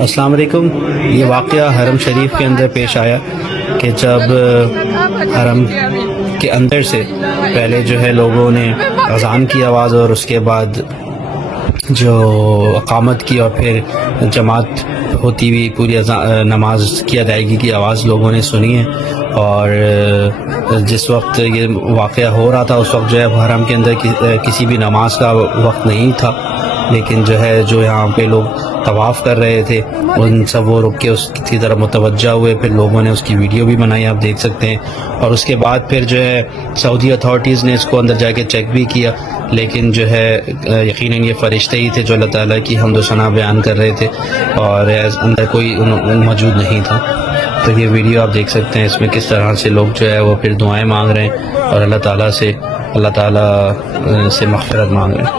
السلام علیکم. یہ واقعہ حرم شریف کے اندر پیش آیا کہ جب حرم کے اندر سے پہلے جو ہے لوگوں نے اذان کی آواز اور اس کے بعد جو اقامت کی اور پھر جماعت ہوتی ہوئی پوری نماز کی ادائیگی کی آواز لوگوں نے سنی ہے. اور جس وقت یہ واقعہ ہو رہا تھا اس وقت جو ہے حرم کے اندر کسی بھی نماز کا وقت نہیں تھا، لیکن جو ہے جو یہاں پہ لوگ طواف کر رہے تھے ان سب وہ رک کے اس کی طرف متوجہ ہوئے. پھر لوگوں نے اس کی ویڈیو بھی بنائی، آپ دیکھ سکتے ہیں. اور اس کے بعد پھر جو ہے سعودی اتھارٹیز نے اس کو اندر جا کے چیک بھی کیا، لیکن جو ہے یقیناً یہ فرشتے ہی تھے جو اللہ تعالیٰ کی حمد و ثنا بیان کر رہے تھے اور اندر کوئی موجود نہیں تھا. تو یہ ویڈیو آپ دیکھ سکتے ہیں، اس میں کس طرح سے لوگ جو ہے وہ پھر دعائیں مانگ رہے ہیں اور اللہ تعالیٰ سے مغفرت مانگ رہے ہیں.